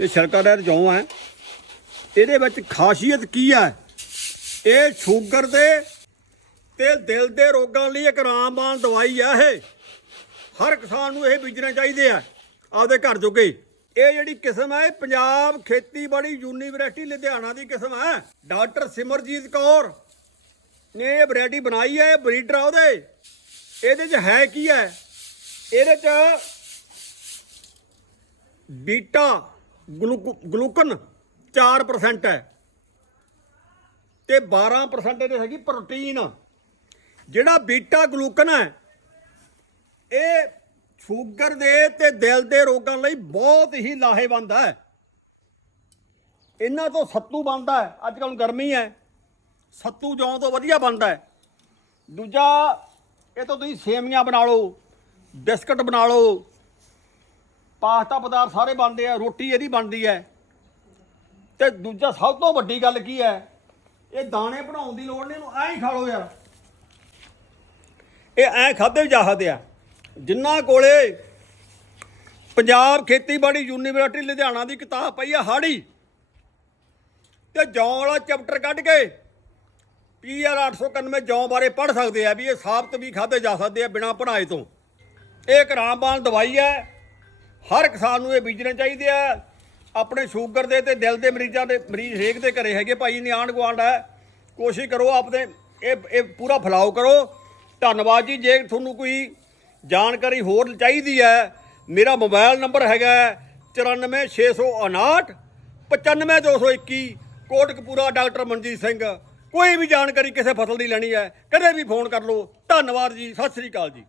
ਇਹ ਛਿਲਕਾ ਦਾ ਜੌਂ ਹੈ। ਇਹਦੇ ਵਿੱਚ ਖਾਸੀਅਤ ਕੀ ਹੈ? ਇਹ ਸ਼ੂਗਰ ਦੇ ਤੇ ਦਿਲ ਦੇ ਰੋਗਾਂ ਲਈ ਇੱਕ ਰਾਮਬਾਣ ਦਵਾਈ ਆ ਇਹ। ਹਰ ਕਿਸਾਨ ਨੂੰ ਇਹ ਬੀਜਣੇ ਚਾਹੀਦੇ ਆ, ਆਪਦੇ ਘਰ ਜੋਗੇ। ਇਹ ਜਿਹੜੀ ਕਿਸਮ ਹੈ, ਇਹ ਪੰਜਾਬ ਖੇਤੀਬਾੜੀ ਯੂਨੀਵਰਸਿਟੀ ਲੁਧਿਆਣਾ ਦੀ ਕਿਸਮ ਹੈ। ਡਾਕਟਰ ਸਿਮਰਜੀਤ ਕੌਰ ਨੇ ਇਹ ਵੈਰਾਈਟੀ ਬਣਾਈ ਹੈ, ਇਹ ਬਰੀਡਰ ਆ ਉਹਦੇ। ਇਹਦੇ 'ਚ ਹੈ ਕੀ ਹੈ? ਇਹਦੇ 'ਚ ਬੀਟਾ ਗਲੂਕਨ 4% ਹੈ। ਤੇ 12% ਇਹਦੇ ਹੈਗੀ ਪ੍ਰੋਟੀਨ। ਜਿਹੜਾ ਬੀਟਾ ਗਲੂਕਨ ਹੈ, ਇਹ ਸ਼ੂਗਰ ਦੇ ਤੇ ਦਿਲ ਦੇ ਰੋਗਾਂ ਲਈ ਬਹੁਤ ਹੀ ਲਾਹੇਵੰਦ ਹੈ। ਇਹਨਾਂ ਤੋਂ ਸੱਤੂ ਬਣਦਾ ਹੈ। ਅੱਜ ਕੱਲ੍ਹ ਗਰਮੀ ਹੈ। ਸੱਤੂ ਜੌਂ ਤੋਂ ਵਧੀਆ ਬਣਦਾ ਹੈ। ਦੂਜਾ, ਇਹ ਤੋਂ ਤੁਸੀਂ ਸੇਮੀਆਂ ਬਣਾ ਲਓ, ਬਿਸਕਟ ਬਣਾ ਲਓ ਪਾਸਤਾ ਪਦਾਰਥ ਸਾਰੇ ਬਣਦੇ ਆ, ਰੋਟੀ ਇਹਦੀ ਬਣਦੀ ਹੈ ਤੇ ਦੂਜਾ ਸਭ ਤੋਂ ਵੱਡੀ ਗੱਲ ਕੀ ਹੈ ਇਹ ਦਾਣੇ ਬਣਾਉਣ ਦੀ ਲੋੜ ਨਹੀਂ ਇਹਨੂੰ ਐਂ ਹੀ ਖਾ ਲਓ ਯਾਰ। ਇਹ ਐਂ ਖਾਦੇ ਜਾ ਸਕਦੇ ਆ। ਜਿੰਨਾ ਕੋਲੇ ਪੰਜਾਬ ਖੇਤੀਬਾੜੀ ਯੂਨੀਵਰਸਿਟੀ ਲੁਧਿਆਣਾ ਦੀ ਕਿਤਾਬ ਪਈ ਆ ਹਾੜੀ, ਤੇ ਜੌਂ ਵਾਲਾ ਚੈਪਟਰ ਕੱਢ ਕੇ ਪੀਆਰ 891 ਜੌਂ ਬਾਰੇ ਪੜ੍ਹ ਸਕਦੇ ਆ ਵੀ ਇਹ ਸਾਬਤ ਵੀ ਖਾਦੇ ਜਾ ਸਕਦੇ ਆ ਬਿਨਾਂ ਪੜ੍ਹਾਏ ਤੋਂ। ਇਹ ਇੱਕ ਰਾਮਬਾਨ ਦਵਾਈ ਹੈ ਹਰ ਕਿਸਾਨ ਨੂੰ ਇਹ ਬੀਜਣੇ ਚਾਹੀਦੇ ਆ। ਆਪਣੇ ਸ਼ੂਗਰ ਦੇ ਤੇ ਦਿਲ ਦੇ ਮਰੀਜ਼ਾਂ ਦੇ, ਮਰੀਜ਼ ਹੇਕ ਦੇ ਘਰੇ ਹੈਗੇ। ਭਾਈ ਨਿਆਣ ਗਵਾਂਡ ਹੈ ਕੋਸ਼ਿਸ਼ ਕਰੋ ਆਪਦੇ, ਇਹ ਇਹ ਪੂਰਾ ਫੈਲਾਓ ਕਰੋ। ਧੰਨਵਾਦ ਜੀ, ਜੇ ਤੁਹਾਨੂੰ ਕੋਈ ਜਾਣਕਾਰੀ ਹੋਰ ਚਾਹੀਦੀ ਹੈ, ਮੇਰਾ ਮੋਬਾਈਲ ਨੰਬਰ ਹੈਗਾ 94659 95221 ਕੋਟਕਪੂਰਾ ਡਾਕਟਰ ਮਨਜੀਤ ਸਿੰਘ। ਕੋਈ ਵੀ ਜਾਣਕਾਰੀ ਕਿਸੇ ਫਸਲ ਦੀ ਲੈਣੀ ਹੈ, ਕਦੇ ਵੀ ਫੋਨ ਕਰ ਲਓ। ਧੰਨਵਾਦ ਜੀ, ਸਤਿ ਸ੍ਰੀ ਅਕਾਲ ਜੀ।